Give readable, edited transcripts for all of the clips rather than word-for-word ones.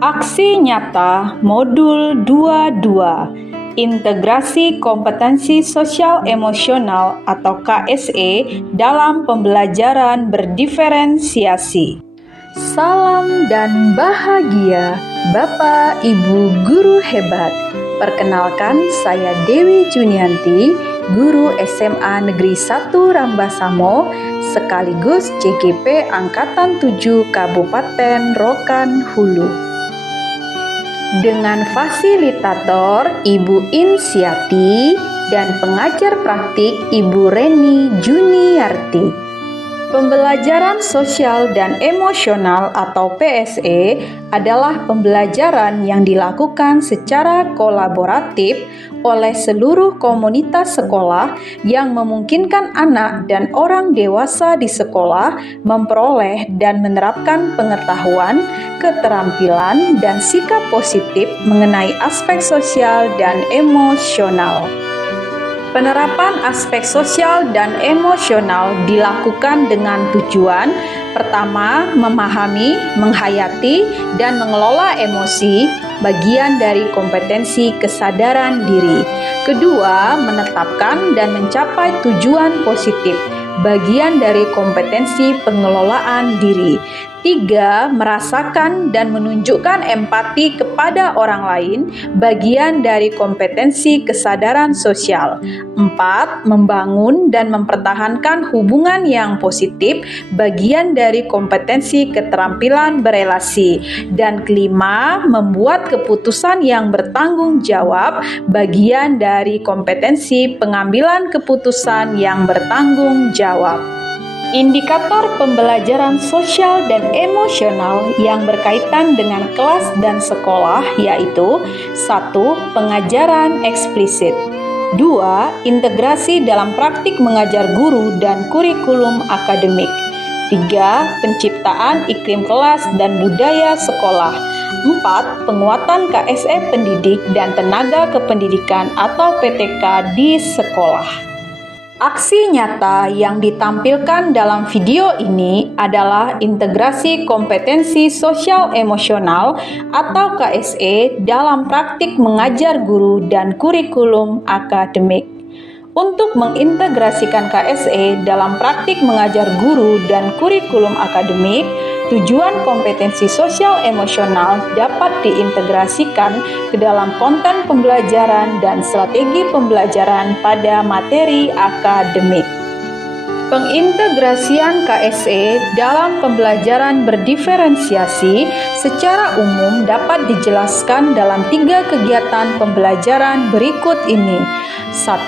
Aksi nyata Modul 22 Integrasi Kompetensi Sosial Emosional atau KSE dalam pembelajaran berdiferensiasi. Salam dan bahagia Bapak Ibu Guru hebat. Perkenalkan, saya Dewi Junianti, Guru SMA Negeri 1 Rambasamo, sekaligus CGP Angkatan 7 Kabupaten Rokan Hulu. Dengan fasilitator Ibu Insiati dan pengajar praktik Ibu Reni Juniarti. Pembelajaran sosial dan emosional atau PSE adalah pembelajaran yang dilakukan secara kolaboratif oleh seluruh komunitas sekolah yang memungkinkan anak dan orang dewasa di sekolah memperoleh dan menerapkan pengetahuan, keterampilan, dan sikap positif mengenai aspek sosial dan emosional. Penerapan aspek sosial dan emosional dilakukan dengan tujuan pertama, memahami, menghayati, dan mengelola emosi, bagian dari kompetensi kesadaran diri. Kedua, menetapkan dan mencapai tujuan positif, bagian dari kompetensi pengelolaan diri. Tiga, merasakan dan menunjukkan empati kepada orang lain, bagian dari kompetensi kesadaran sosial. Empat, membangun dan mempertahankan hubungan yang positif, bagian dari kompetensi keterampilan berelasi. Dan kelima, membuat keputusan yang bertanggung jawab, bagian dari kompetensi pengambilan keputusan yang bertanggung jawab. Indikator pembelajaran sosial dan emosional yang berkaitan dengan kelas dan sekolah yaitu 1. Pengajaran eksplisit, 2. Integrasi dalam praktik mengajar guru dan kurikulum akademik, 3. Penciptaan iklim kelas dan budaya sekolah, 4. Penguatan KSE pendidik dan tenaga kependidikan atau PTK di sekolah. Aksi nyata yang ditampilkan dalam video ini adalah integrasi kompetensi sosial emosional atau KSE dalam praktik mengajar guru dan kurikulum akademik. Untuk mengintegrasikan KSE dalam praktik mengajar guru dan kurikulum akademik, tujuan kompetensi sosial emosional dapat diintegrasikan ke dalam konten pembelajaran dan strategi pembelajaran pada materi akademik. Pengintegrasian KSE dalam pembelajaran berdiferensiasi secara umum dapat dijelaskan dalam 3 kegiatan pembelajaran berikut ini. 1.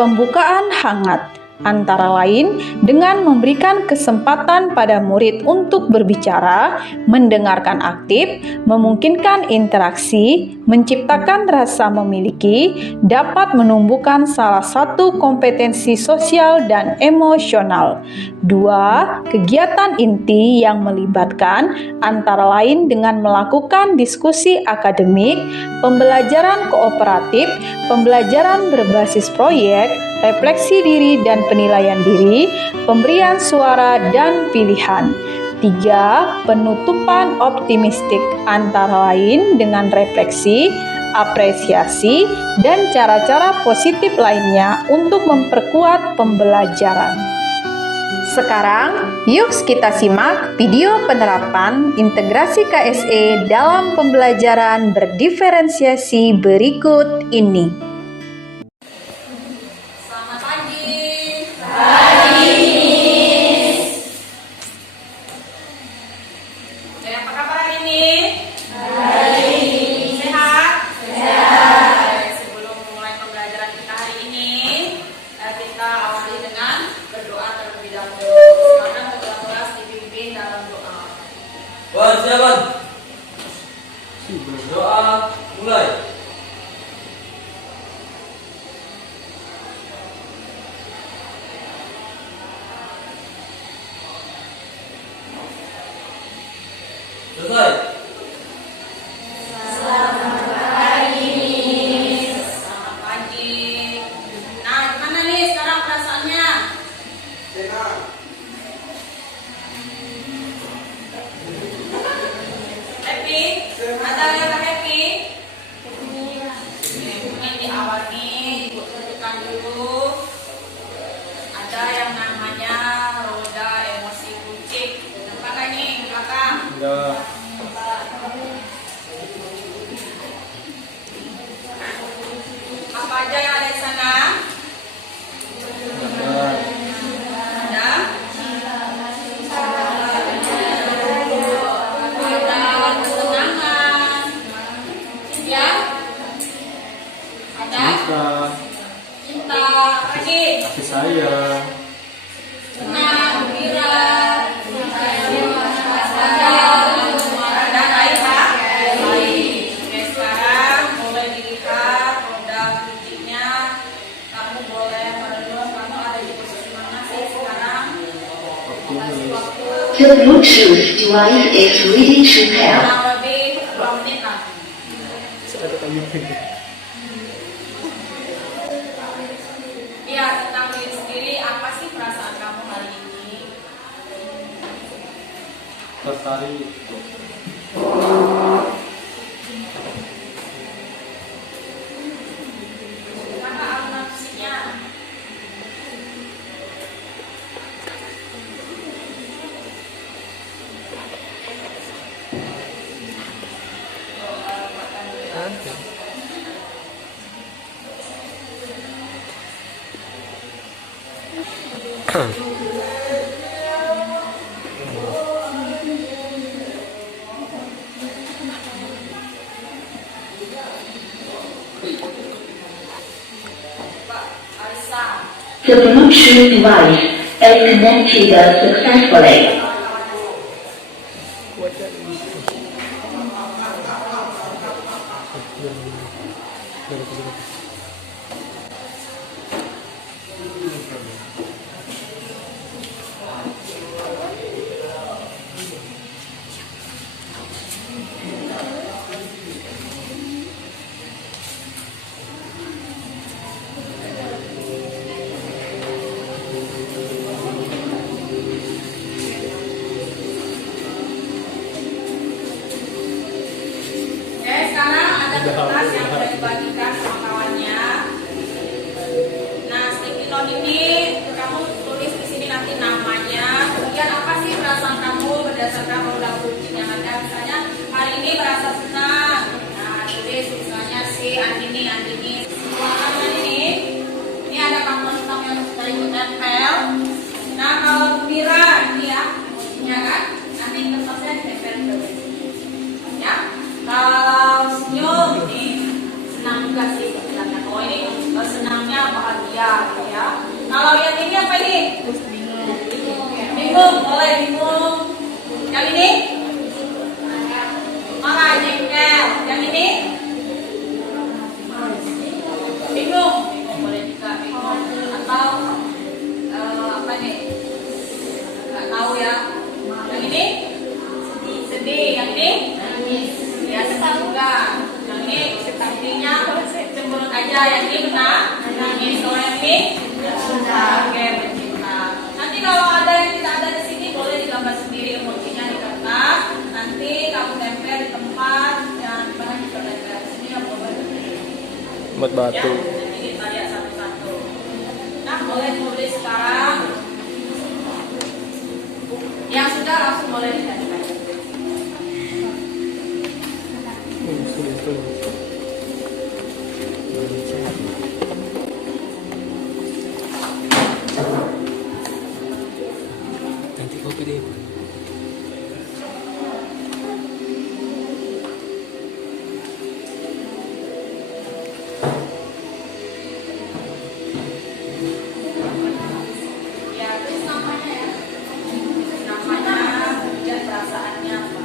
Pembukaan hangat, antara lain dengan memberikan kesempatan pada murid untuk berbicara, mendengarkan aktif, memungkinkan interaksi, menciptakan rasa memiliki, dapat menumbuhkan salah satu kompetensi sosial dan emosional. 2. Kegiatan inti yang melibatkan antara lain dengan melakukan diskusi akademik, pembelajaran kooperatif, pembelajaran berbasis proyek, refleksi diri dan penilaian diri, pemberian suara dan pilihan. 3. Penutupan optimistik antara lain dengan refleksi, apresiasi, dan cara-cara positif lainnya untuk memperkuat pembelajaran. Sekarang, yuk kita simak video penerapan integrasi KSE dalam pembelajaran berdiferensiasi berikut ini. Silakan. Berdoa mulai. Selesai. Selamat pagi. Selamat pagi. Nah, gimana nih sekarang perasaannya? Senang. Happy? saya. Senang, gembira, dan Aisyah. Oke, sekarang boleh dilihat roda kuncinya. Kamu boleh berdua, kamu ada di posisi mana sih sekarang? Kasih waktu The Bluetooth device is ready to pair. kurang lebih 2 menit lah. Ya, tentang diri sendiri, apa sih perasaan kamu hari ini? Tertarik. Mana alat musiknya? Pak Arisa. The Bluetooth device is connected successfully. Oke, sekarang ada kertas yang boleh dibagikan sama kawannya. Nah, sticky note ini kamu tulis di sini nanti namanya. Kemudian apa sih perasaan kamu berdasarkan roda kunci yang ada. Misalnya hari ini merasa senang. Nah, tulis misalnya si Andini. Semua ini ada kamu yang sudah ikut tempel. Nah, kalau gembira ini ya, emosinya kan, nanti kertasnya ditempel dulu. Ya, kalau senyum ini senang juga sih sebenarnya. Oh ini senangnya bahagia gitu ya. Kalau yang ini apa ini? Bingung, boleh bingung. Yang ini? Marah, jengkel. Yang ini? Bingung, boleh juga bingung. Atau apa nih? Nggak tahu ya. Yang ini? Sedih. Yang ini? Ya sedih juga. Yang ini sedihnya cemberut aja. Yang ini benar. Nangis. Kalau yang ini cinta. Oke, bercinta. Nanti kalau ada yang tidak ada di sini boleh digambar sendiri emosinya di kertas. Nanti kamu tempel di tempat yang bahan diperlihatkan. Di sini yang boleh. Buat batu. Ya, nanti kita lihat satu-satu. Nah, boleh tulis sekarang. Yang sudah langsung boleh dikasih. Nanti kopi deh. Ya, terus namanya ya. Namanya, kemudian perasaannya apa.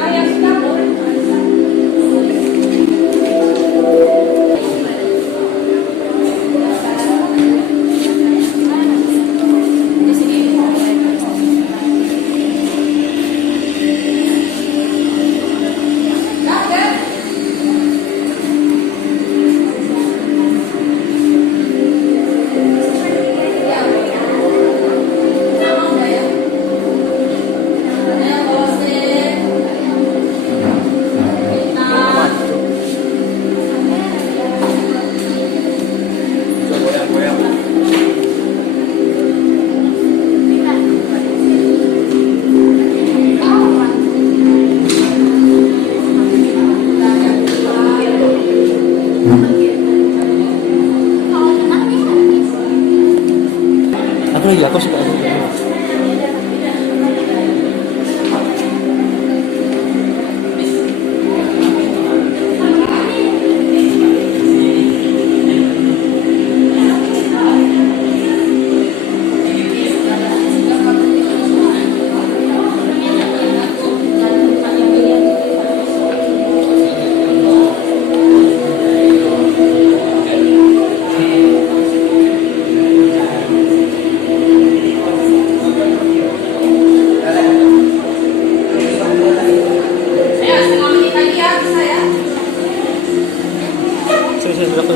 Nah, yang sudah boleh. Di sini. Nah, lagi aku suka. Saya berapa?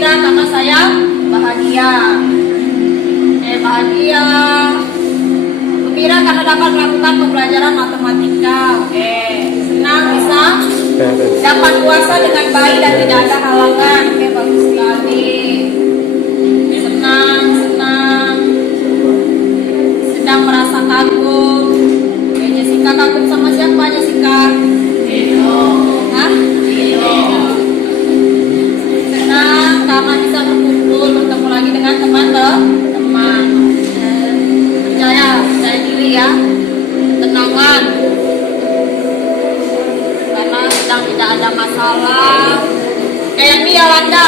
Karena saya bahagia. Bahagia. Gembira karena dapat melakukan pembelajaran matematika. Senang bisa dapat puasa dengan baik dan tidak ada halangan. Bagus sekali. Senang. Sedang merasa kagum. Jessica kagum sama siapa, Jessica? Hah? Karena bisa berkumpul, bertemu lagi dengan teman-teman. Percaya diri ya, tenangan. Karena sedang tidak ada masalah. Kayak ini ya Wanda,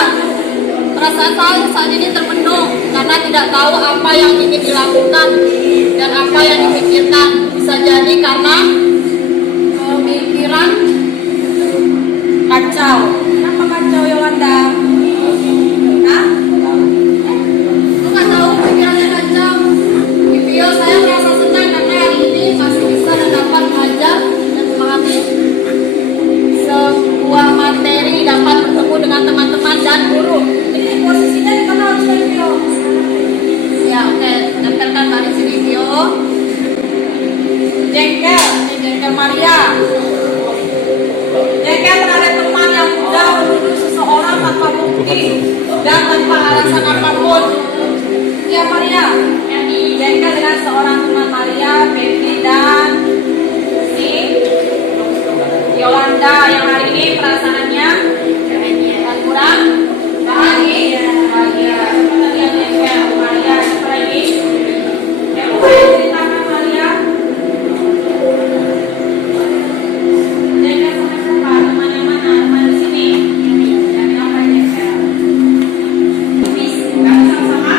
perasaan saya saat ini termenung karena tidak tahu apa yang ingin dilakukan dan apa yang dipikirkan. Bisa jadi karena pemikiran kacau. Kenapa kacau Yolanda? Saya merasa senang karena hari ini masih bisa dan dapat belajar dan memahami sebuah materi, dapat bertemu dengan teman-teman dan guru. Ini posisinya di mana harus video? Ya oke, tempelkan garis video. Jengkel, ini jengkel Maria. Jengkel terhadap teman yang mudah menuduh seseorang tanpa bukti dan tanpa alasan apapun. Ya Maria. Jengkel dengan seorang teman Maria, Febri dan Yolanda yang hari ini perasaannya kurang bahagia. Kalian jengkel Maria lagi. Yang boleh ceritakan Maria? Jengkel sama siapa? Teman yang mana? Teman di sini. Yang kenapa jengkel? Kamu sama-sama?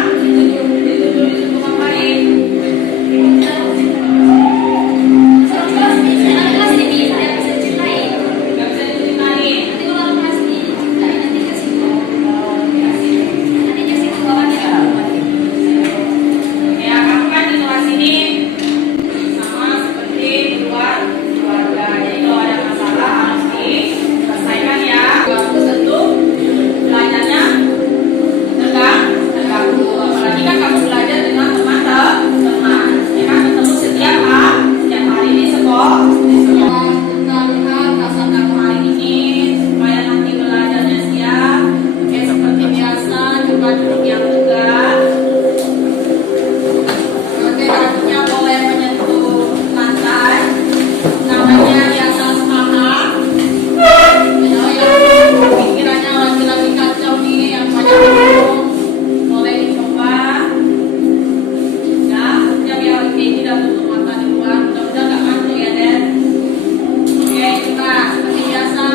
Seperti biasa,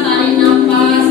tarik nafas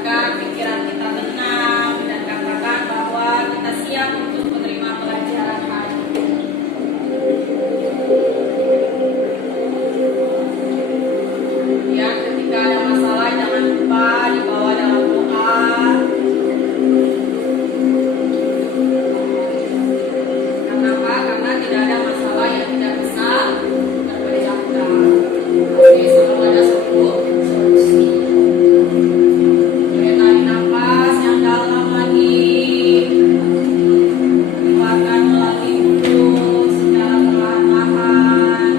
agar pikiran kita tenang dan katakan bahwa kita siap untuk menerima pelajaran hari ini. Ya, ketika ada masalah jangan lupa dibawa dalam doa. Kenapa? Karena tidak ada masalah yang tidak bisa terpecahkan. Oke, selalu ada solusi. Oke, tarik nafas yang dalam lagi. Keluarkan melalui mulut secara perlahan-lahan.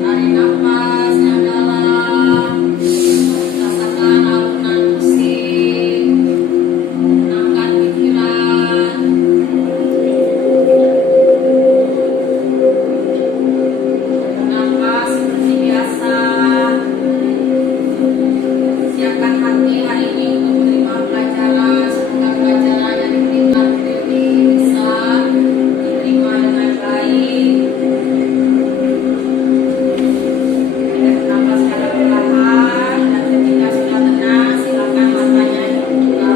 Tarik nafas yang dalam. Rasakan alunan pusing. Tenangkan pikiran. Nafas seperti biasa. Siapkan hati hari ini untuk menerima pelajaran. Semoga pelajaran yang diberikan ini bisa diterima dengan baik. Nafas secara perlahan dan ketika sudah tenang silakan matanya dibuka.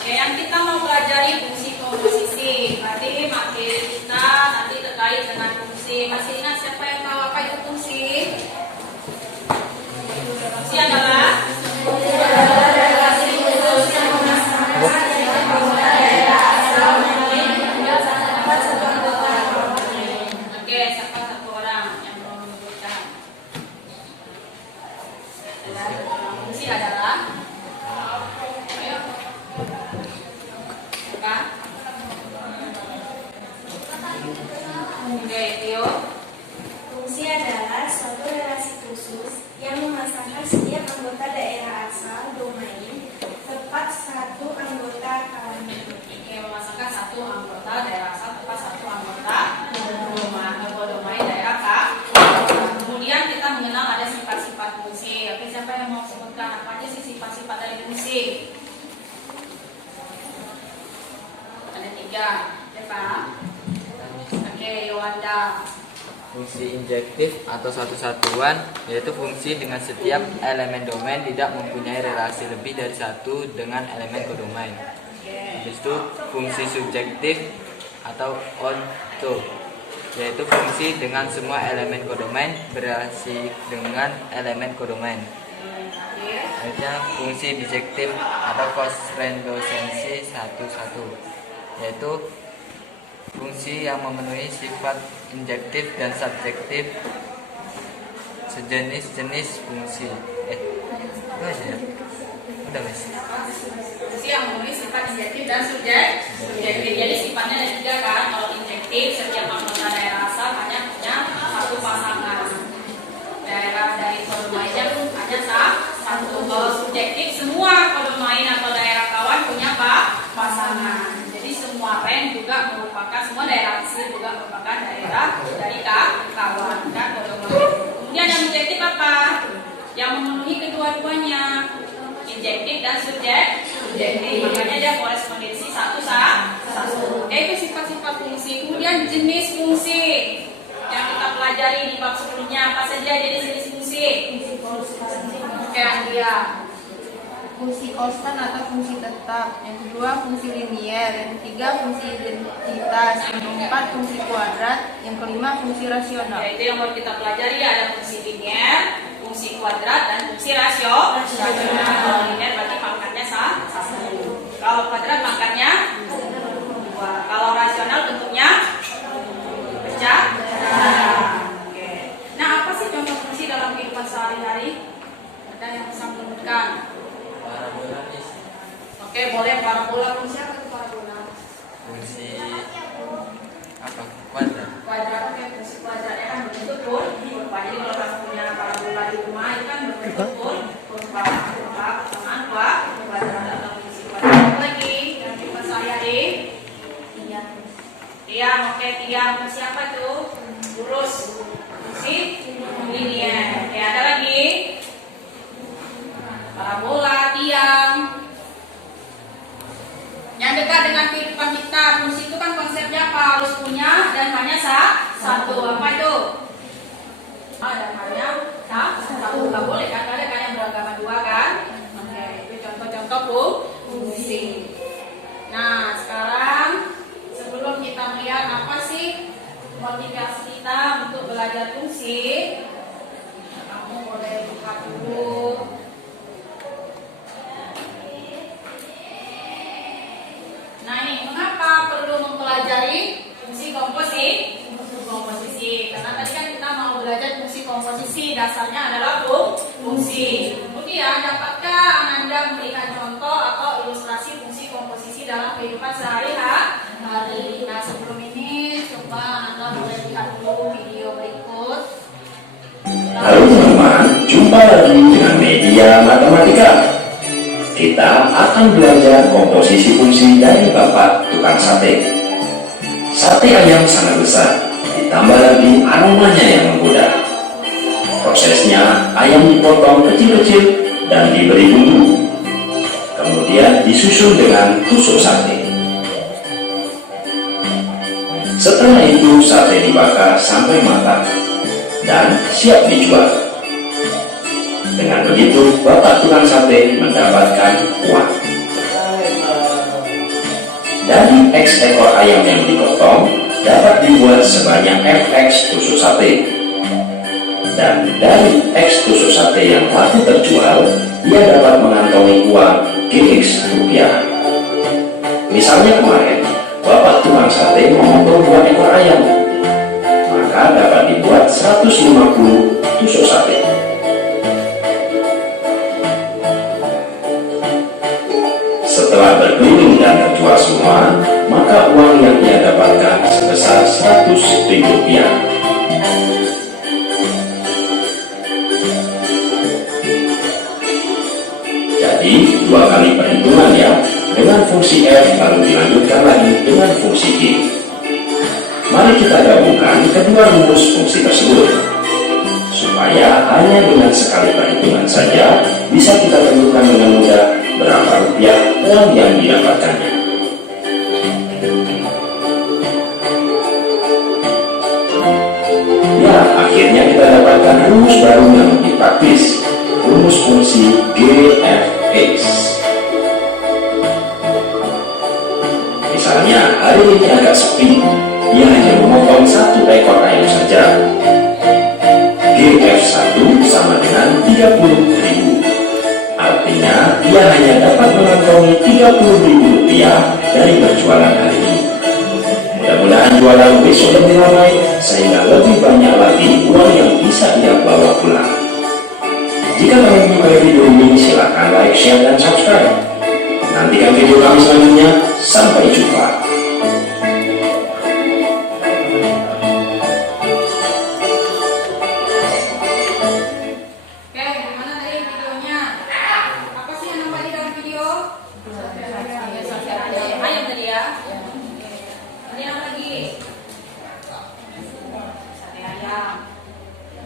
Oke, yang kita mau pelajari fungsi komposisi. Berarti materi kita nanti terkait dengan fungsi. Masih ingat siapa yang tahu apa itu fungsi? Fungsi adalah Oke, siapa satu orang yang mau menyebutkan? Fungsi adalah Ayo. Siapa? Oke, Tio. Fungsi adalah suatu relasi khusus yang memasangkan setiap anggota daerah asal domain tepat satu anggota kawannya. Oke, memasangkan satu anggota daerah asal tepat satu anggota domain daerah K. Kemudian kita mengenal ada sifat-sifat fungsi. Oke, siapa yang mau sebutkan apa aja sih sifat-sifat dari fungsi? Ada 3. Siapa? Oke, Yowanda. Fungsi injektif atau satu satuan yaitu fungsi dengan setiap elemen domain tidak mempunyai relasi lebih dari satu dengan elemen kodomain. Habis itu fungsi subjektif atau onto yaitu fungsi dengan semua elemen kodomain berrelasi dengan elemen kodomain. Selanjutnya fungsi bijektif atau konsrendosensi satu-satu yaitu fungsi yang memenuhi sifat injektif dan subjektif sejenis-jenis fungsi. Itu aja ya? Udah mas? Fungsi yang memenuhi sifat injektif dan subjektif. Jadi sifatnya ada 3 kan. Kalau injektif setiap anggota daerah asal hanya punya satu pasangan. Daerah dari kodomainnya hanya satu. Kalau subjektif semua kodomain atau daerah kawan punya pasangan. Jadi semua ren juga merupakan semua daerah hasil juga merupakan daerah dari kawan dan kodomain. Kemudian yang objektif apa? Yang memenuhi kedua-duanya, injektif dan subjektif. Makanya dia korespondensi satu. Itu sifat-sifat fungsi. Kemudian jenis fungsi yang kita pelajari di bab sebelumnya apa saja jenis fungsi? Oke, Anggia. Fungsi konstan atau fungsi tetap, yang kedua fungsi linier, yang ketiga fungsi identitas, yang keempat fungsi kuadrat, yang kelima fungsi rasional. Itu yang mau kita pelajari ada fungsi linier, fungsi kuadrat dan fungsi rasional. Kalau linier berarti pangkatnya 1. Kalau kuadrat pangkatnya 2. Kalau rasional bentuknya pecah. Oke. Nah, apa sih contoh fungsi dalam kehidupan sehari-hari? Ada yang bisa menyebutkan? Parabola nih. Oke, boleh parabola. Fungsi apa itu parabola? Fungsi apa? Kuadrat. Kuadrat, oke, fungsi kuadratnya kan berbentuk kurva. Jadi kalau kamu punya parabola di rumah itu kan berbentuk kurva. Persamaan kuadrat atau fungsi kuadrat. Apa lagi yang kita sehari-hari? Tiang, oke, tiang. Fungsi apa tuh? Lurus. Fungsi linier. Oke, ada lagi? Parabola, tiang. hanya satu. Apa itu? Ada hanya satu. Nggak boleh kan? Ada kan yang beragama dua kan? Oke, itu contoh-contoh fungsi. Nah, sekarang sebelum kita melihat apa sih motivasi kita untuk belajar fungsi, kamu boleh lihat dulu. Nah, ini mengapa perlu mempelajari fungsi komposisi? Karena tadi kan kita mau belajar fungsi komposisi, dasarnya adalah fungsi. Kemudian, dapatkah Ananda memberikan contoh atau ilustrasi fungsi komposisi dalam kehidupan sehari-hari? Nah, sebelum ini coba Ananda boleh lihat dulu video berikut. Halo teman-teman, jumpa lagi dengan media matematika. Kita akan belajar komposisi fungsi dari Bapak tukang sate. Sate ayam sangat besar, ditambah lagi aromanya yang menggoda. Prosesnya, ayam dipotong kecil-kecil dan diberi bumbu. Kemudian disusun dengan tusuk sate. Setelah itu sate dibakar sampai matang dan siap dijual. Dengan begitu, Bapak tukang sate mendapatkan uang. Dari X ekor ayam yang dipotong, dapat dibuat sebanyak FX tusuk sate. Dan dari X tusuk sate yang laku terjual, ia dapat mengantongi uang GX rupiah. Misalnya kemarin, Bapak tukang sate memotong 2 ekor ayam, maka dapat dibuat 150 tusuk sate. Setelah berkeliling dan terjual semua, maka uang yang ia dapatkan sebesar 100.000 rupiah. Jadi, 2 kali perhitungan ya, dengan fungsi F lalu dilanjutkan lagi dengan fungsi G. Mari kita gabungkan kedua rumus fungsi tersebut, supaya hanya dengan sekali perhitungan saja bisa kita tentukan dengan mudah berapa rupiah uang yang didapatkannya. Ya, akhirnya kita dapatkan rumus baru yang lebih praktis, rumus fungsi GFX. Misalnya, hari ini agak sepi, ia hanya memotong 1 ekor ayam saja. GF1 sama dengan 30.000. Artinya, ia hanya dapat mengantongi 30.000 rupiah dari berjualan hari ini. Mudah-mudahan jualan besok lebih ramai, sehingga lebih banyak lagi uang yang bisa ia bawa pulang. Jika kalian menyukai video ini, silakan like, share, dan subscribe. Nantikan video kami selanjutnya. Sampai jumpa. Oke, gimana tadi videonya? Apa sih yang nampak di dalam video? Ayam tadi ya? Ini apa lagi? Sate ayam.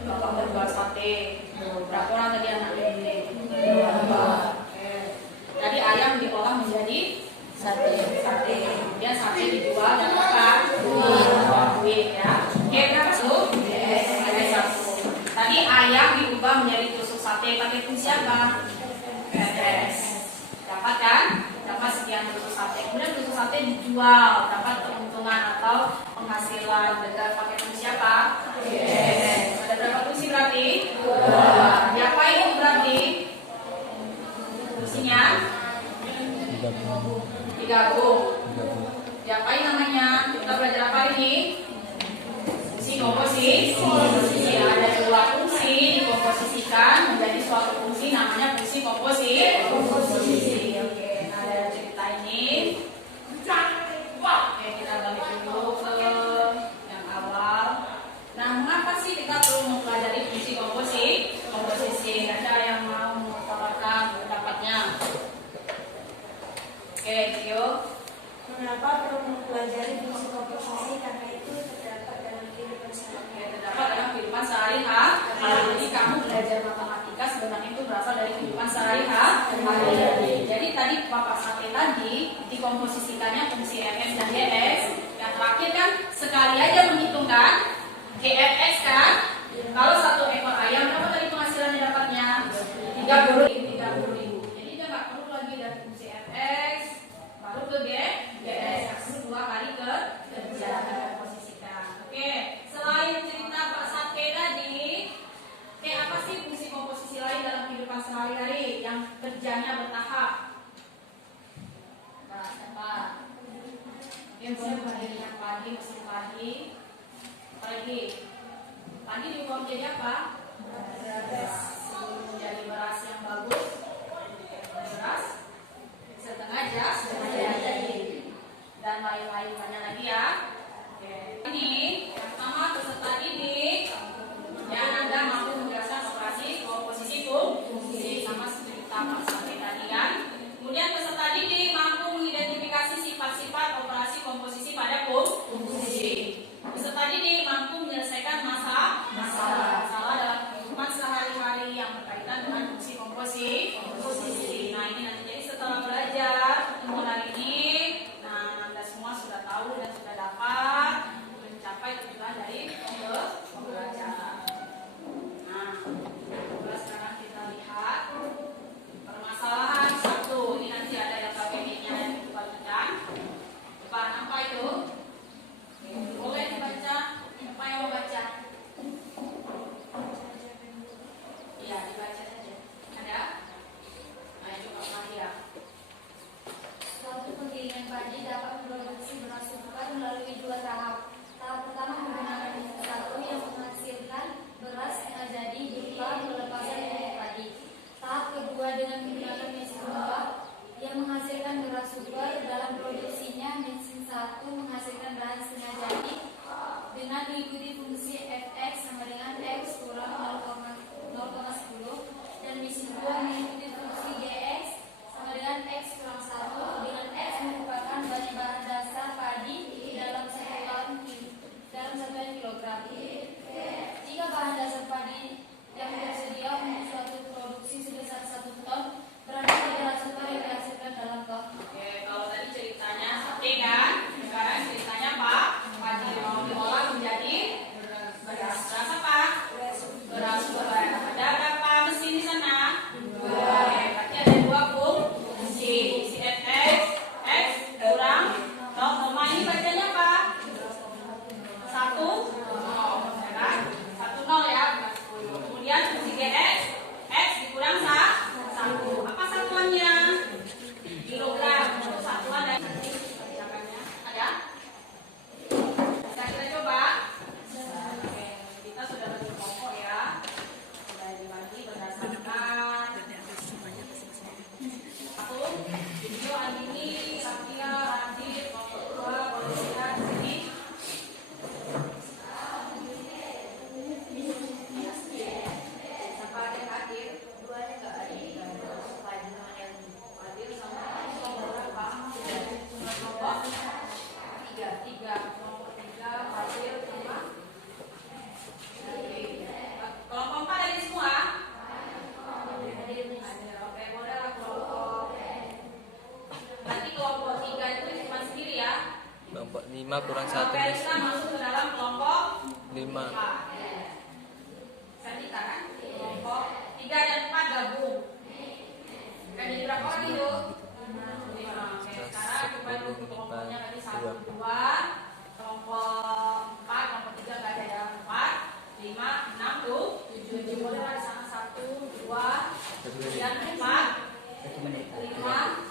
Bapak berjual sate. Berapa orang tadi anaknya ini? 2. Jadi ayam diolah menjadi sate. Kemudian sate dijual dan apa? Duit ya. Oke, berapa tuh? Satu. Tadi ayam diubah menjadi tusuk sate pakai fungsi apa? PS. Dapat kan? Dapat sekian tusuk sate. Kemudian tusuk sate dijual, dapat keuntungan atau penghasilan dengan pakai fungsi apa? PS. Ada berapa fungsi berarti? 2. Diapain itu berarti? Fungsinya? Digabung. Diapain namanya? Kita belajar apa hari ini? Fungsi komposisi. Ada 2 fungsi dikomposisikan menjadi suatu fungsi, namanya fungsi komposisi. Oke, nah dari cerita ini, oke, kita balik dulu ke yang awal. Nah, mengapa sih kita perlu mempelajari fungsi komposisi? Ada yang mau mengutarakan pendapatnya? Oke, Tio. Mengapa perlu mempelajari fungsi komposisi? Karena itu terdapat dalam kehidupan sehari-hari. Terdapat dalam kehidupan sehari-hari. Jadi kamu belajar matematika sebenarnya itu berasal dari kehidupan sehari-hari. Jadi tadi Bapak Sate tadi dikomposisikannya fungsi fx dan dx Yang terakhir kan sekali aja menghitung kan, GFX kan. Kalau 1 ekor ayam berapa tadi penghasilannya dapatnya? 30.000. Jadi dia nggak perlu lagi dari fungsi fx baru ke GS, langsung 2 kali kerja posisikan. Oke, selain cerita Pak Sate tadi, apa sih fungsi komposisi lain dalam kehidupan sehari-hari yang kerjanya bertahap? Nah, siapa? Yang padi, mesin padi. Apalagi? Padi diubah menjadi apa? Menjadi beras yang bagus. Beras setengah jadi. Dan lain-lain banyak lagi ya. Oke. Ini yang pertama peserta didik yang Anda mampu menjelaskan operasi komposisi fungsi sama seperti Pak Sate tadi kan. Kemudian peserta didik mampu mengidentifikasi sifat-sifat operasi komposisi pada fungsi. Peserta didik mampu menyelesaikan masalah dalam kehidupan sehari-hari yang berkaitan dengan fungsi komposisi. Nah ini nanti jadi setelah belajar pertemuan hari ini, nah Anda semua sudah tahu dan sudah dapat mencapai tujuan dari pembelajaran. Nah, sekarang kita lihat permasalahan 1. Ini nanti ada yang KPD-nya yang dibagikan. Depan apa itu? Boleh dibaca. Apa yang mau baca? Iya, dibaca saja. Ada? Ayo coba Maria. Suatu penggilingan padi dapat memproduksi beras sukar melalui 2 tahap. Tahap pertama menggunakan mesin 1 yang menghasilkan beras setengah jadi berupa pelepasan kulit padi. Tahap kedua dengan menggunakan mesin 2 yang menghasilkan beras sukar. Dalam produksinya mesin 1 menghasilkan bahan setengah jadi dengan mengikuti fungsi fx sama dengan x kurang 0,10 dan mesin 2 mengikuti fungsi gx sama dengan x kurang 1 dengan x merupakan bahan dasar padi dalam satuan kilogram. Jika bahan dasar padi yang tersedia untuk suatu produksi sebesar 1 ton, berarti beras sukar yang dihasilkan dalam ton. Oke, kalau tadi ceritanya sate kan, sekarang ceritanya apa? Padi mau diolah menjadi beras apa? Beras sukar. Ada berapa mesin di sana? 2. Berarti ada 2 fungsi. Fungsi fx, x kurang 0, ini bacanya apa? 1, 0, kan? 1, 0 ya. Kemudian fungsi gx, x dikurang 1. Apa satuannya? Kilogram. Itu satuan dari ada? Bisa kita coba? Oke, kita sudah bagi kelompok ya. Sudah dibagi berdasarkan 1. Video Andini, Rafia, Radit, kelompok 2, Manusia, Sini. Siapa ada yang hadir? 2 nya nggak hadir. Pelajaran yang hadir sama kelompok berapa? Kelompok 3. Kelompok 3 hadir sama. Kelompok 4 hadir semua? Hadir. Oke, bolehlah kelompok. Nanti kelompok 3 itu cuma sendiri ya? Kelompok 5 kurang 1. Oke, kita masuk ke dalam kelompok 5. Sandika kan? Kelompok 3 dan 4 gabung. Kan jadi berapa orang itu? 5. Oke, sekarang coba dulu kelompoknya tadi 1, 2. Kelompok 4, kelompok 3 nggak ada ya? 4, 5, 6, 7. Boleh lah di sana 1, 2, kemudian 4, 5,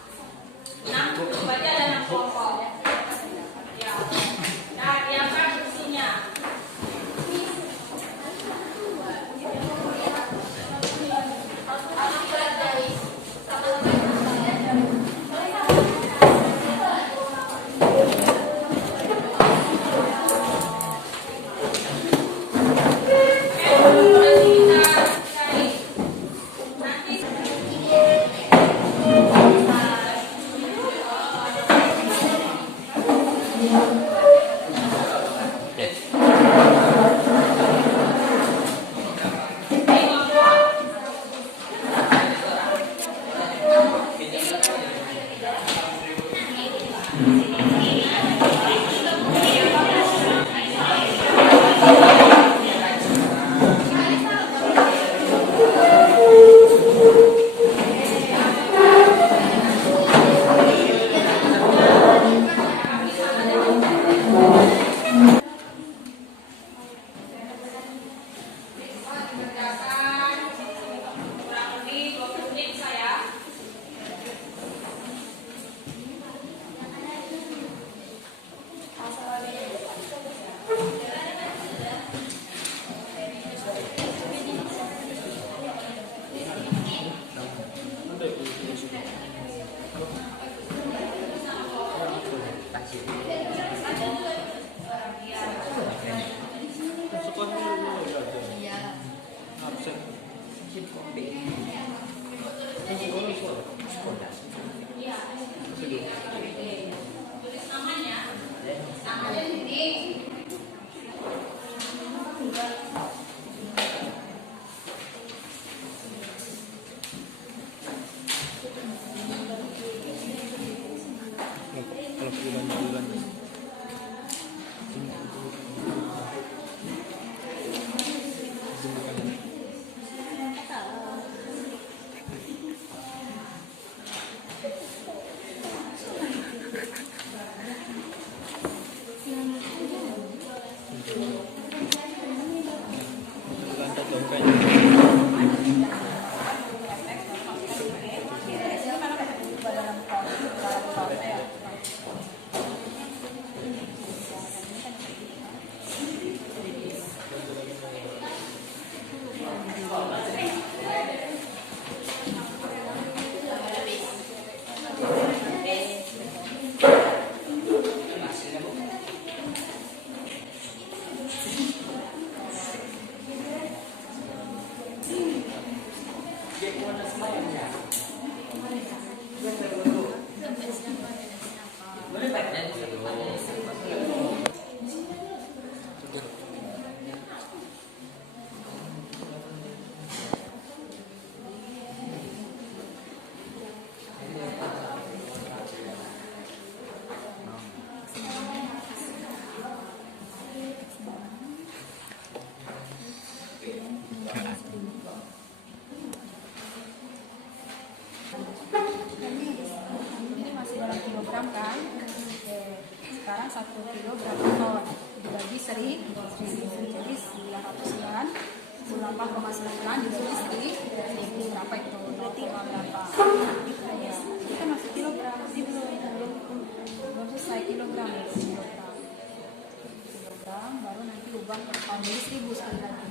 6. Berarti ada 6 kelompok. Ya. Nah, yang kan fungsinya. Tulis namanya. Namanya di sini. Ini masih dalam kilogram kan? Oke. Sekarang 1 kilo berapa ton? Dibagi seri. Jadi 909 98,9 dibagi seri. Berapa itu? 0, berapa? Ya. Ini kan masih kilogram. Ini belum selesai kilogram. Kilogram baru nanti ubah per ton. Jadi 1000 sekali lagi.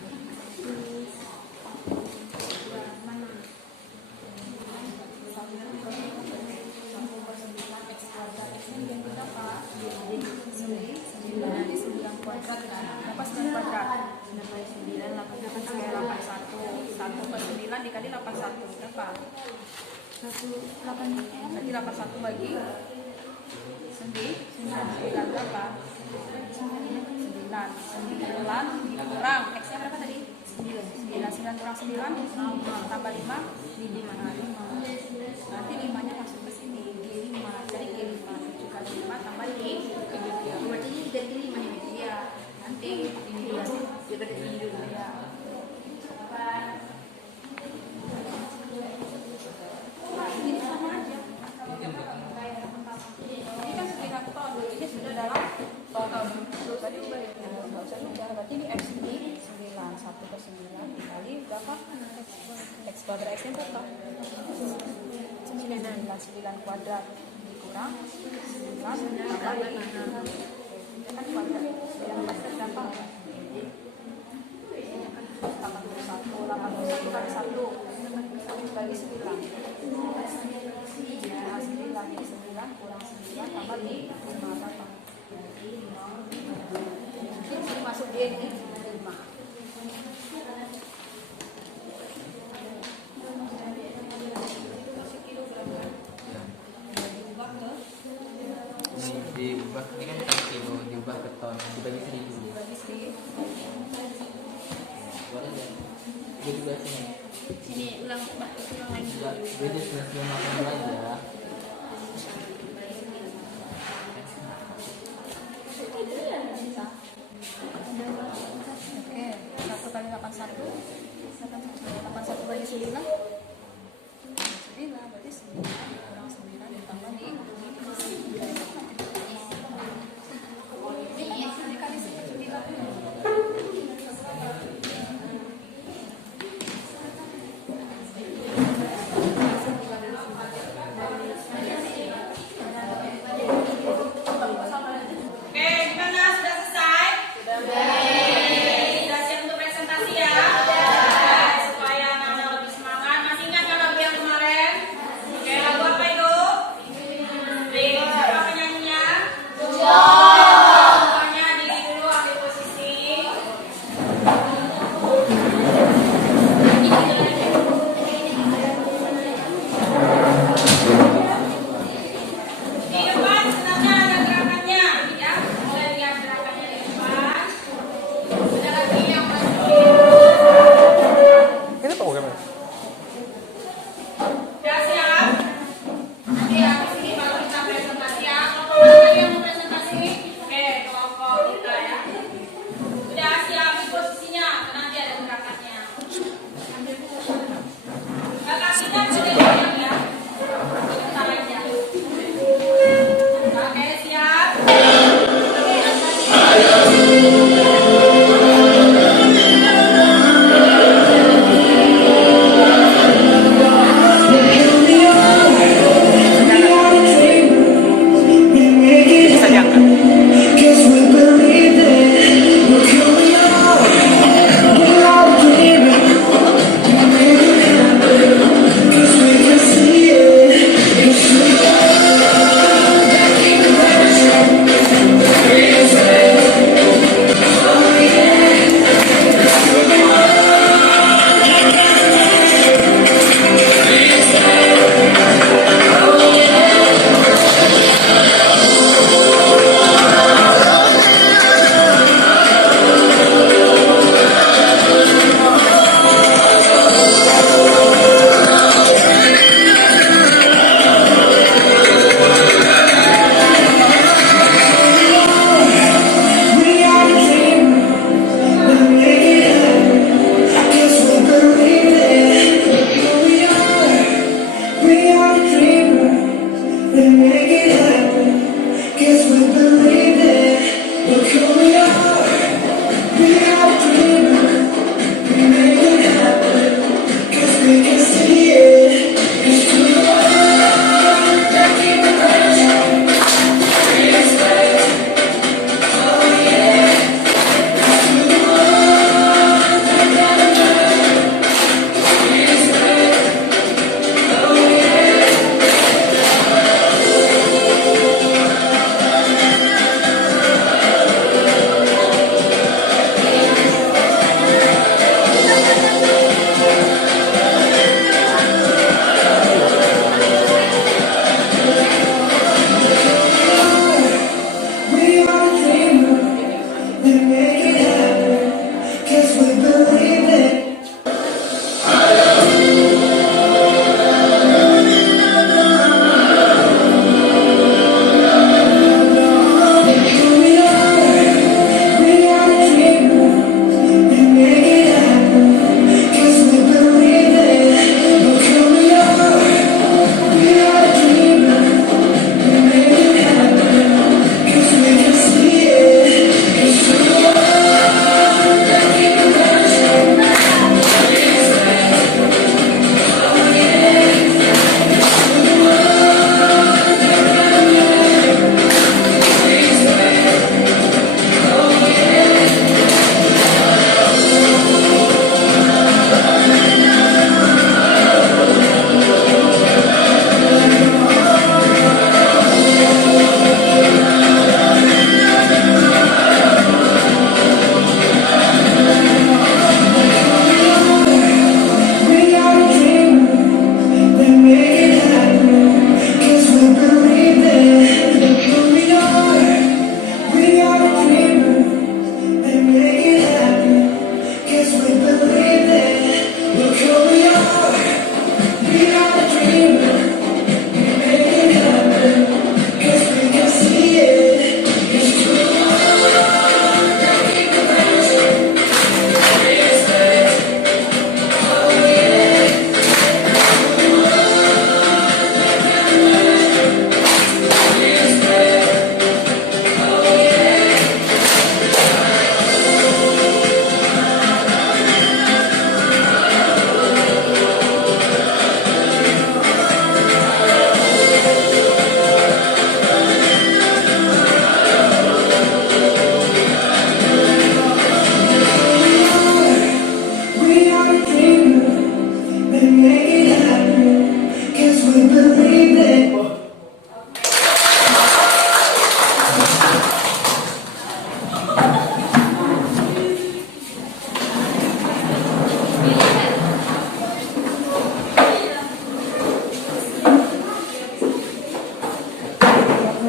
Nanti 9 kuadrat kan? Berapa 9 kuadrat? 9 1 per 9 dikali 81 berapa? 181 berarti 81 bagi 9 berapa? 9 dikurang X nya berapa tadi? 9 kurang 9 tambah 5 nanti 5 nya masuk ke sini G5 jadi G5 kali 5 tambah D berarti ini dari 5 nya ya nanti ini dulu dia berarti ini dulu ya ini sama aja ini kan sekitar ton ini sudah dalam total tadi nggak usah nambah berarti ini X ini 9 1 per 9 dikali berapa? X kuadrat X nya berapa? 9 kuadrat dikurang 9 tambah 5 itu kan kuadrat 9 kuadrat berapa? 81 kali 1 bagi 9 9 jadi 9 kurang 9 tambah 5 berapa? Ini masuk dia ini 5 diubah ini kan bukan kilo, diubah ke ton, dibagi 1000. Jadi bahasa Sini ulang lagi. beda 998 ya. Oke, 1 kali 81 81 bagi 9 9 berarti 9 kurang 9 ditambah di ini kali 9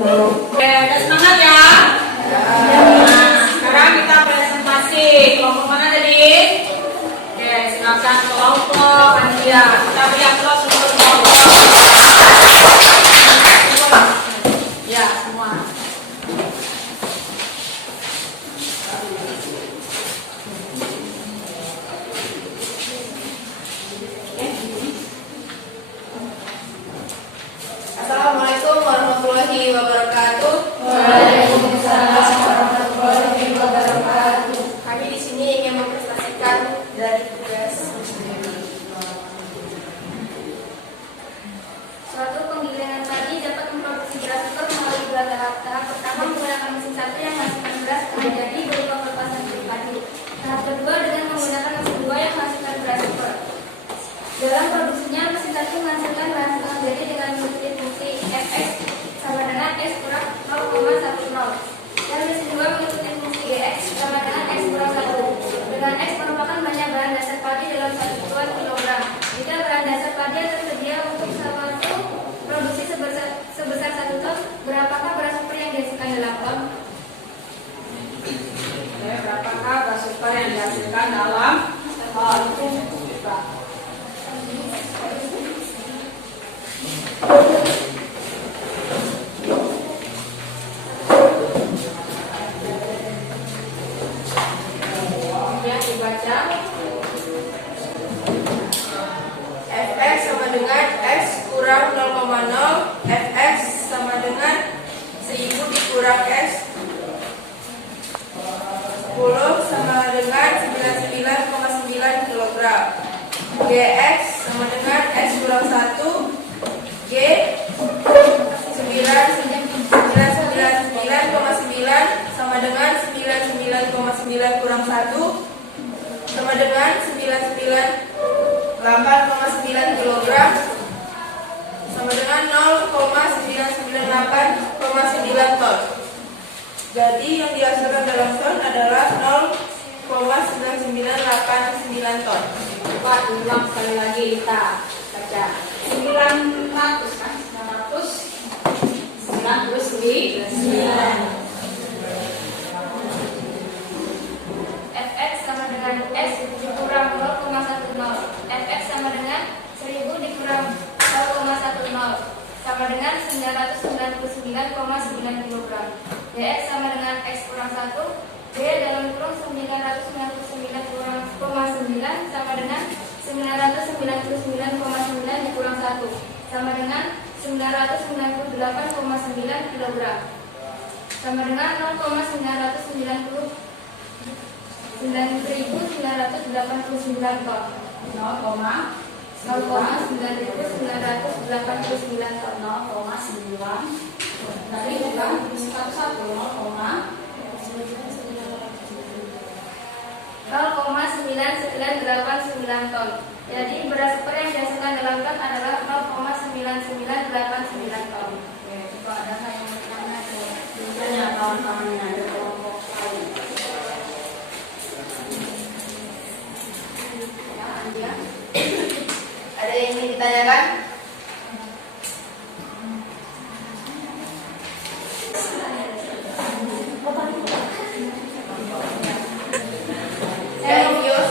Oke, udah semangat ya? Nah, sekarang kita presentasi. Kelompok mana tadi? Oke, silakan kelompok Ania. Kita lihat terus untuk kelompok. Ya, semua. Assalamualaikum warahmatullahi wabarakatuh. Waalaikumsalam warahmatullahi wabarakatuh. Kami di sini ingin mempresentasikan dari tugas. Suatu penggilingan padi dapat memproduksi beras super melalui dua tahap. Tahap pertama menggunakan mesin satu yang menghasilkan beras setengah jadi berupa pelepasan kulit padi. Tahap kedua dengan menggunakan mesin dua yang menghasilkan beras super. Dalam produksinya, mesin satu menghasilkan beras setengah jadi dengan mengikuti fungsi Fx sama dengan X kurang 0,10 dan mesin dua mengikuti fungsi Gx sama dengan X kurang 1. Dengan X merupakan banyak bahan dasar padi dalam 1 satuan kilogram. Jika bahan dasar padi yang tersedia untuk suatu produksi sebesar 1 ton, berapakah beras super yang dihasilkan dalam ton? Oke, berapakah beras super yang dihasilkan dalam ton? Yang dibaca Fx sama dengan X kurang 0,0. Fx sama dengan 1000 dikurang X 10 sama dengan 99,9 kg. Gx sama dengan X kurang 1. G 99,9 sama dengan 99,9 kurang 1 sama dengan 998,9 kg sama dengan 0,998,9 ton. Jadi yang dihasilkan dalam ton adalah 0,9989 ton. Coba ulang sekali lagi kita baca 900 kan? 999. Fx sama dengan X dikurang 0,10. Fx sama dengan 1000 dikurang 0,10 sama dengan 999,9 kg. Gx sama dengan X kurang 1. G dalam kurung 999,9 sama dengan 999,9 dikurang 1 sama dengan 998,9 kg sama dengan 0,999 9.989 ton. 0,999 ton. 0,9 tadi bukan 0,9989 ton. Jadi beras super yang dihasilkan dalam ton adalah 0,9989 ton. Oke, itu ada yang bertanya tuh. Tanya kawan-kawannya ada kelompok lain. Ya, Andia. Ada yang ingin ditanyakan?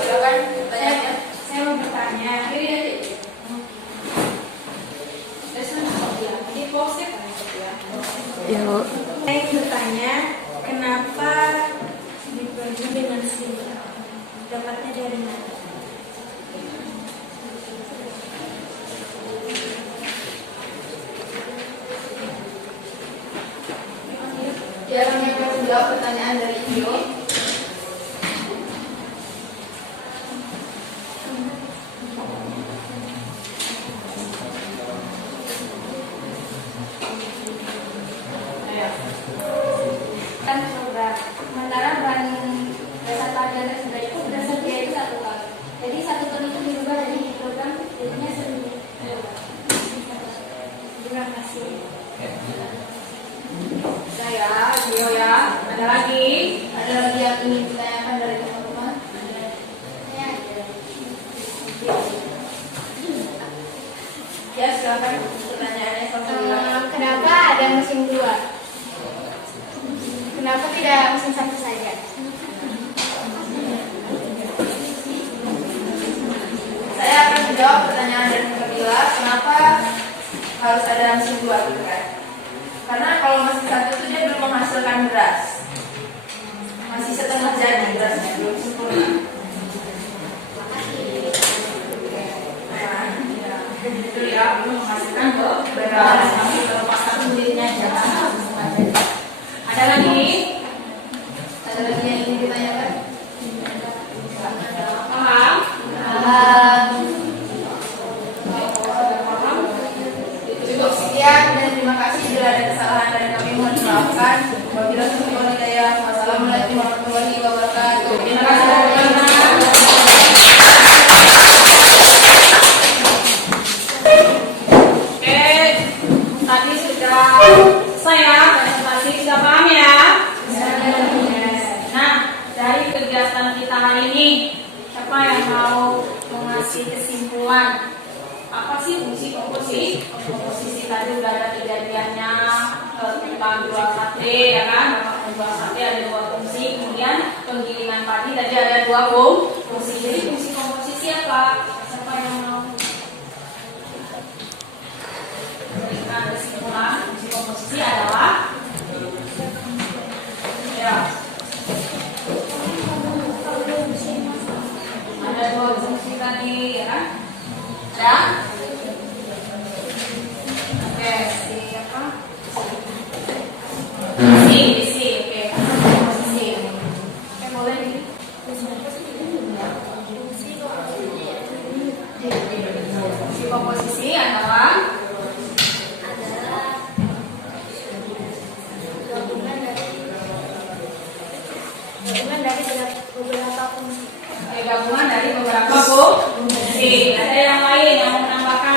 Silakan pertanyaannya. Saya mau bertanya. Saya ingin bertanya, kenapa dibagi dengan sini? Dapatnya dari mana? Siapa yang mau menjawab pertanyaan dari Iyo? Kan program. Sementara bahan dasar padi yang tersedia itu tersedia itu 1 ton. Jadi 1 ton itu dirubah dari kilogram jadinya 1000 kilogram. Terima kasih. Saya, Dio ya. Ada lagi? Ada lagi yang ingin ditanyakan dari teman-teman? Ya, silakan pertanyaannya. Kenapa ada mesin 2? Kenapa tidak mesin satu saja? Saya akan menjawab pertanyaan dari Kabila, kenapa harus ada mesin dua gitu kan? Karena kalau mesin satu itu dia belum menghasilkan beras, masih setengah jadi berasnya, belum sempurna. Itu ya, belum menghasilkan beras, tapi melepaskan kulitnya jangan. Ada lagi? Ada lagi yang ingin ditanyakan? Paham? Cukup sekian dan terima kasih. Bila ada kesalahan dari kami mohon dimaafkan. Wabillahi taufiq wal hidayah. Wassalamualaikum warahmatullahi wabarakatuh. Terima kasih. Oke, tadi sudah saya presentasi, sudah paham ya? Nah, dari kegiatan kita hari ini, siapa yang mau mengasih kesimpulan? Apa sih fungsi komposisi? Komposisi tadi udah ada kejadiannya tentang jual sate, ya kan? Jual sate ada dua fungsi, kemudian penggilingan padi tadi ada dua fungsi. Jadi fungsi komposisi apa? Siapa yang mau memberikan kesimpulan? Fungsi komposisi adalah ya, ada dua fungsi tadi, ya kan? Ada? Oke, siapa? Isi, oke. Posisi. Oke, boleh ini. Fungsi komposisi adalah gabungan dari beberapa fungsi. Oke, gabungan dari beberapa fungsi. Ada yang lain yang mau menambahkan?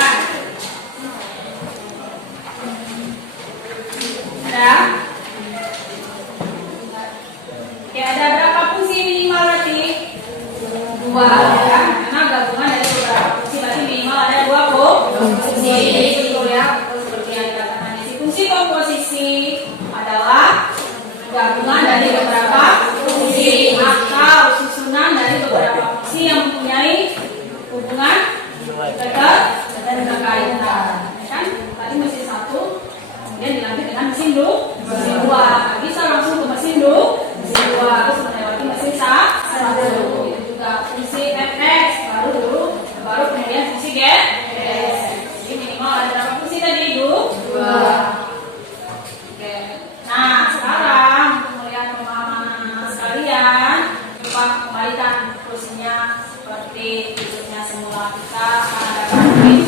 Ada? Oke, ada berapa fungsi minimal berarti? Dua, ya. Karena gabungan dari beberapa fungsi berarti minimal ada dua fungsi. Jadi betul ya, betul seperti yang dikatakan di sini. Fungsi komposisi adalah gabungan dari beberapa fungsi atau susunan dari beberapa fungsi yang mempunyai hubungan dekat dan berkaitan. Kan tadi mesin satu, kemudian dilanjut dengan mesin dua. Nggak bisa langsung ke mesin dua, terus melewati mesin satu. Itu juga fungsi fx baru kemudian fungsi gs. Jadi minimal ada berapa fungsi tadi? Dua. Oke. Nah, sekarang untuk melihat pemahaman sekalian, coba kembalikan kursinya seperti duduknya semula. Kita akan ada praktik.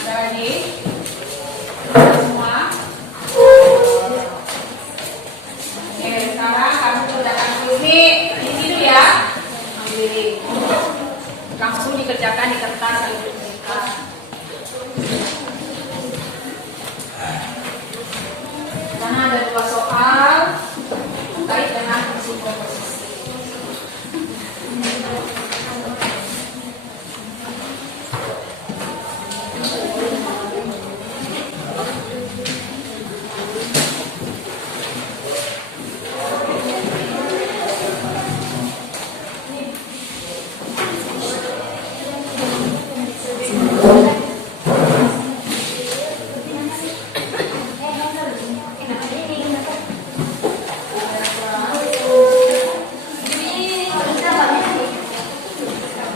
Jadi semua. Oke, sekarang kamu kerjakan dulu nih di situ ya. Ambil langsung dikerjakan di kertas lalu diberikan. Karena ada dua soal terkait dengan fungsi komposisi.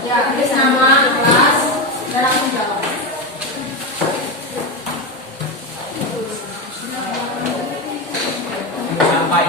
Ya, tulis nama, kelas, dan langsung jawab. Sampai.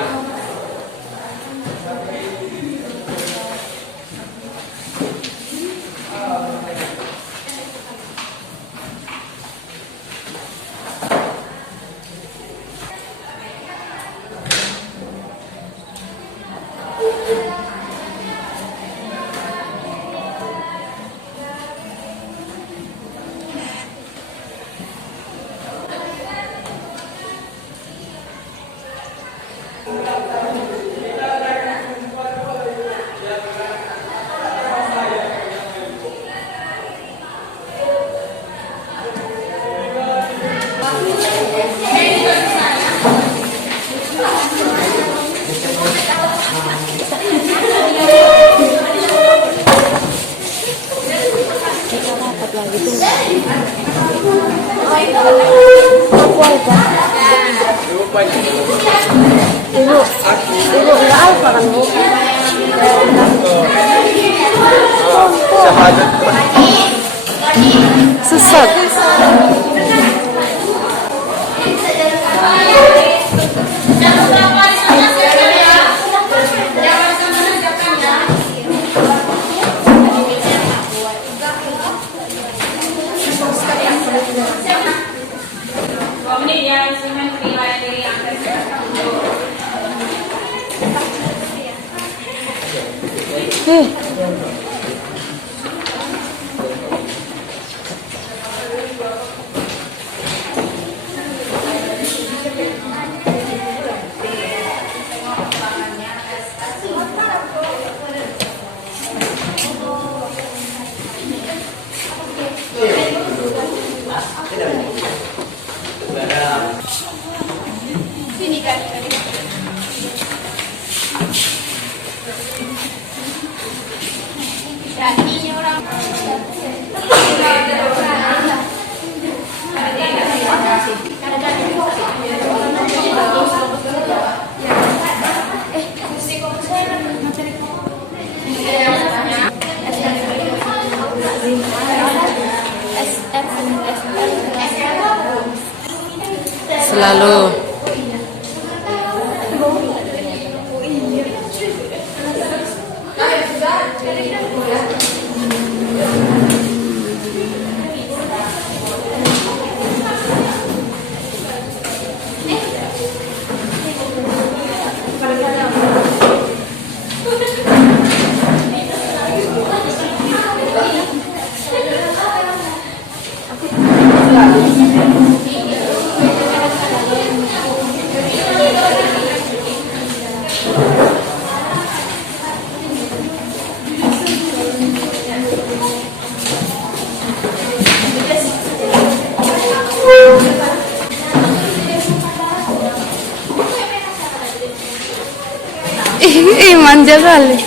lagi tuh. Aku alfa. Ibu nggak alfa kan bu? Sesat. Sini kan. Ini orang. Selalu. Manja kali.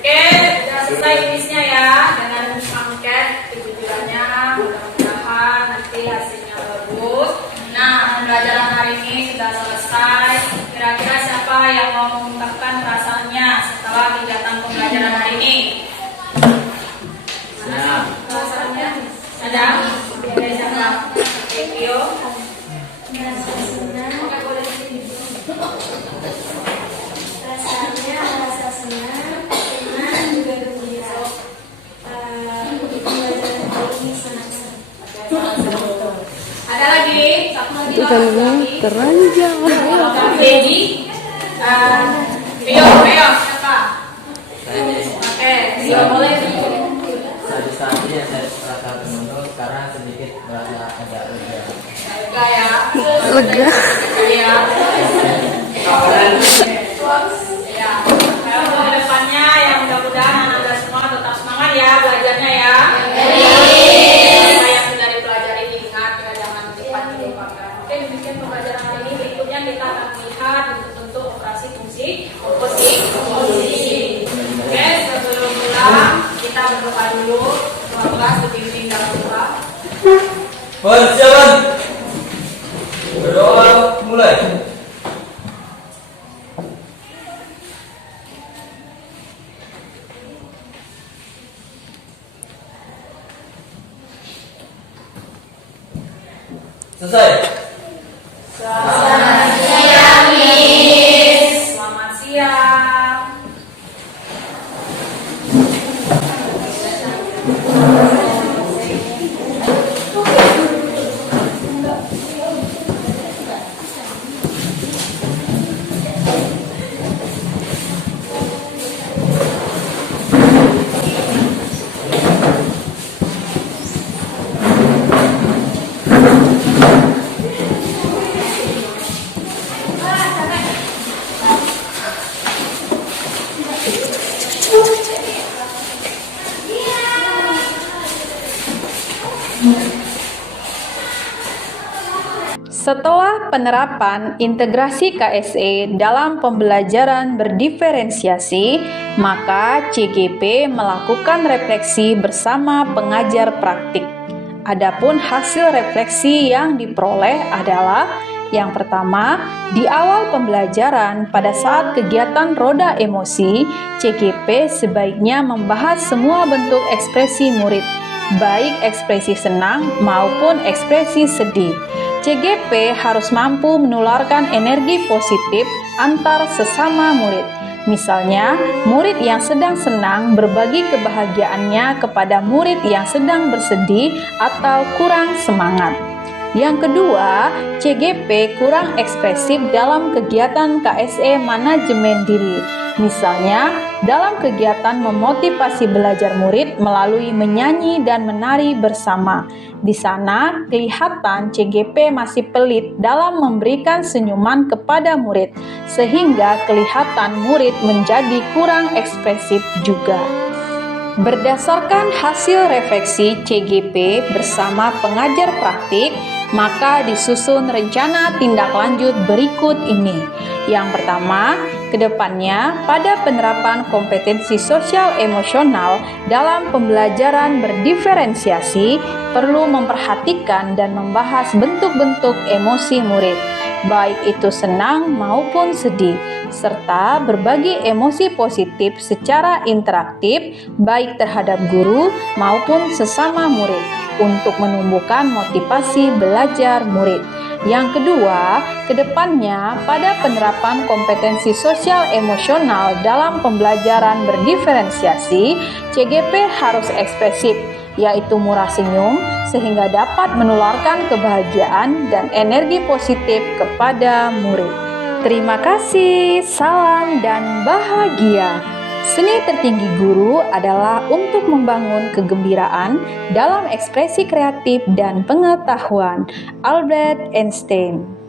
Oke, sudah selesai kuisnya ya dengan angket kejujurannya. Mudah-mudahan nanti hasilnya bagus. Nah, pembelajaran hari ini sudah selesai. Kira-kira siapa yang mau mengungkapkan perasaannya setelah kegiatan pembelajaran hari ini? Perasaannya ada? Dari siapa? Thank you. Merasa senang. Merasa senang juga gembira. Pembelajaran hari ini sangat seru. Ada lagi? Satu lagi. Teranjang. Jadi, Rio, siapa? Oke, Rio boleh. Tadi ya saya merasa termenung, sekarang sedikit merasa agak lega. Lega ya. Lega. Iya. Ya. Kalau untuk kedepannya ya mudah-mudahan Anda semua tetap semangat ya belajarnya ya. Apa yang sudah dipelajari diingat, kita jangan cepat dilupakan. Oke, demikian pembelajaran hari ini. Berikutnya kita akan melihat bentuk-bentuk operasi fungsi oposisi. Oke, sebelum pulang kita berdoa dulu. Kelas dipimpin dalam doa. Persiapan. Berdoa mulai. Selesai. Selamat siang, Miss. Selamat siang. Setelah penerapan integrasi KSE dalam pembelajaran berdiferensiasi, maka CGP melakukan refleksi bersama pengajar praktik. Adapun hasil refleksi yang diperoleh adalah yang pertama, di awal pembelajaran pada saat kegiatan roda emosi, CGP sebaiknya membahas semua bentuk ekspresi murid, baik ekspresi senang maupun ekspresi sedih. CGP harus mampu menularkan energi positif antar sesama murid. Misalnya, murid yang sedang senang berbagi kebahagiaannya kepada murid yang sedang bersedih atau kurang semangat. Yang kedua, CGP kurang ekspresif dalam kegiatan KSE manajemen diri. Misalnya, dalam kegiatan memotivasi belajar murid melalui menyanyi dan menari bersama. Di sana, kelihatan CGP masih pelit dalam memberikan senyuman kepada murid, sehingga kelihatan murid menjadi kurang ekspresif juga. Berdasarkan hasil refleksi CGP bersama pengajar praktik, maka disusun rencana tindak lanjut berikut ini. Yang pertama, kedepannya pada penerapan kompetensi sosial emosional dalam pembelajaran berdiferensiasi perlu memperhatikan dan membahas bentuk-bentuk emosi murid, baik itu senang maupun sedih, serta berbagi emosi positif secara interaktif baik terhadap guru maupun sesama murid untuk menumbuhkan motivasi belajar murid. Yang kedua, kedepannya pada penerapan kompetensi sosial emosional dalam pembelajaran berdiferensiasi, CGP harus ekspresif, yaitu murah senyum, sehingga dapat menularkan kebahagiaan dan energi positif kepada murid. Terima kasih, salam dan bahagia. Seni tertinggi guru adalah untuk membangun kegembiraan dalam ekspresi kreatif dan pengetahuan. Albert Einstein.